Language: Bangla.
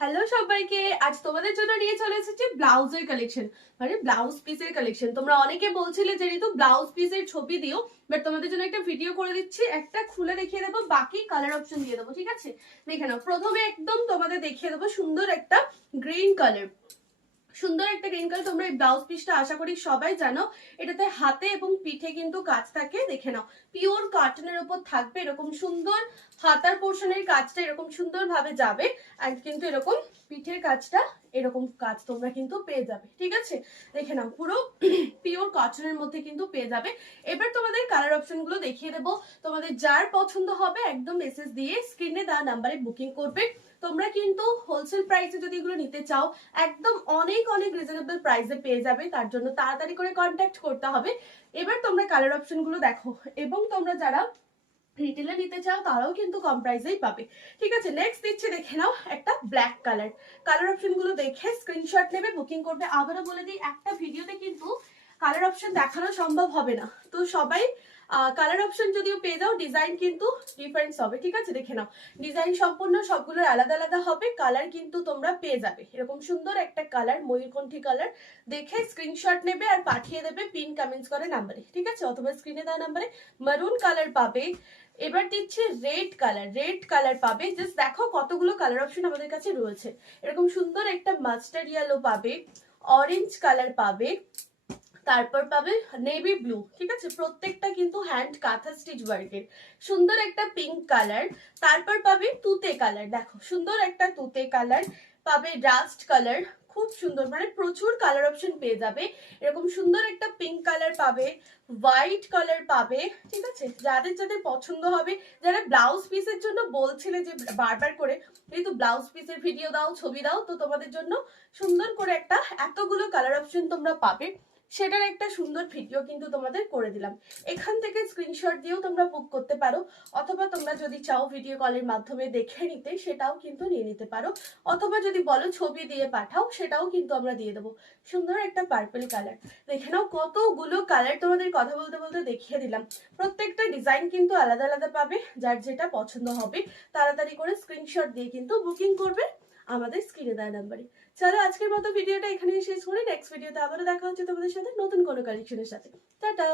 হ্যালো সবাইকে, আজ তোমাদের জন্য নিয়ে চলে এসেছি ব্লাউজের কালেকশন, মানে ব্লাউজ পিসের কালেকশন। তোমরা অনেকে বলছিলে যে ঋতু ব্লাউজ পিসের ছবি দিও, বাট তোমাদের জন্য একটা ভিডিও করে দিচ্ছি, একটা খুলে দেখিয়ে দেবো, বাকি কালার অপশন দিয়ে দেবো। ঠিক আছে, দেখে নাও। প্রথমে একদম তোমাদের দেখিয়ে দেবো সুন্দর একটা গ্রিন কালার। সুন্দর একটা গ্রিন কালার। তোমরা এই ব্লাউজ পিসটা আশা করি সবাই জানো। এটাতে হাতে এবং পিঠে কিন্তু কাজ থাকে, দেখে নাও। পিওর কটনের উপর থাকবে, এরকম সুন্দর হাতার পোর্শনের কাজটা এরকম সুন্দর ভাবে যাবে। আর কিন্তু এরকম পিঠের কাজটা এরকম কাজ তোমরা কিন্তু পেয়ে যাবে। ঠিক আছে, দেখে নাও, পুরো পিওর কটনের মধ্যে কিন্তু পেয়ে যাবে। এবার তোমাদের কালার অপশন গুলো দেখিয়ে দেবো। তোমাদের যার পছন্দ হবে একদম মেসেজ দিয়ে স্ক্রিনে দেওয়া নাম্বারে বুকিং করবে। তোমরা কিন্তু হোলসেল প্রাইসে যদি এগুলো নিতে চাও একদম অনেক অনেক রিজনেবল প্রাইসে পেয়ে যাবে। তার জন্য তাড়াতাড়ি করে কন্ট্যাক্ট করতে হবে। এবার তোমরা কালার অপশন গুলো দেখো, এবং তোমরা যারা রিটেলে নিতে চাও তারাও কিন্তু কম প্রাইসেই পাবে। ঠিক আছে, নেক্সট দিচ্ছে, দেখে নাও একটা ব্ল্যাক কালার। কালার অপশন গুলো দেখে স্ক্রিনশট নেবে, বুকিং করবে। আবারও বলে দিই, একটা ভিডিওতে কিন্তু কালার অপশন দেখানো সম্ভব হবে না, তো সবাই কালার অপশন যদিও পেয়ে যাও, ডিজাইন কিন্তু ডিফারেন্স হবে। ঠিক আছে, দেখে নাও, ডিজাইন সম্পূর্ণ সবগুলোর আলাদা আলাদা হবে, কালার কিন্তু তোমরা পেয়ে যাবে এরকম সুন্দর একটা কালার, ময়ূরকণ্ঠী কালার। দেখে স্ক্রিনশট নেবে আর পাঠিয়ে দেবে পিন কমেন্টস করে নাম্বারে। ঠিক আছে, অথবা স্ক্রিনে দেওয়া নাম্বারে। মারুন কালার পাবে। এবার দিচ্ছে রেড কালার, রেড কালার পাবে। জাস্ট দেখো কতগুলো কালার অপশন আমাদের কাছে রয়েছে। এরকম সুন্দর একটা মাস্টার্ড ইয়েলো পাবে, অরেঞ্জ কালার পাবে, তারপর পাবে নেভি ব্লু। ঠিক আছে, প্রত্যেকটা কিন্তু হ্যান্ড কাঁথা স্টিচ ওয়ার্কের। সুন্দর একটা পিঙ্ক কালার, তারপর পাবে তুতে কালার। দেখো সুন্দর একটা তুতে কালার পাবে, রাস্ট কালার, খুব সুন্দর, মানে প্রচুর কালার অপশন পেয়ে যাবে। এরকম সুন্দর একটা পিঙ্ক কালার পাবে, হোয়াইট কালার পাবে। ঠিক আছে, যাদের যাদের পছন্দ হবে, যারা ব্লাউজ পিসের জন্য বলছিলে যে বারবার করে যেহেতু ব্লাউজ পিসের ভিডিও দাও, ছবি দাও, তো তোমাদের জন্য সুন্দর করে একটা এতগুলো কালার অপশন তোমরা পাবে, সেটার একটা সুন্দর ভিডিও কিন্তু তোমাদের করে দিলাম। এখান থেকে স্ক্রিনশট দিয়েও তোমরা বুক করতে পারো, অথবা তোমরা যদি চাও ভিডিও কলের মাধ্যমে দেখে নিতে, সেটাও কিন্তু নিয়ে নিতে পারো, অথবা যদি বলো ছবি দিয়ে পাঠাও, সেটাও কিন্তু আমরা দিয়ে দেবো। সুন্দর একটা পার্পল কালার। দেখে নাও কতগুলো কালার তোমাদের কথা বলতে বলতে দেখিয়ে দিলাম। প্রত্যেকটা ডিজাইন কিন্তু আলাদা আলাদা পাবে, যার যেটা পছন্দ হবে তাড়াতাড়ি করে স্ক্রিনশট দিয়ে কিন্তু বুকিং করবে আমাদের স্ক্রিনে দেওয়া নাম্বারে। চলো আজকের মতো ভিডিওটা এখানেই শেষ করি। নেক্সট ভিডিওতে আবারও দেখা হচ্ছে তোমাদের সাথে নতুন কোনো কালেকশনের সাথে। টাটা।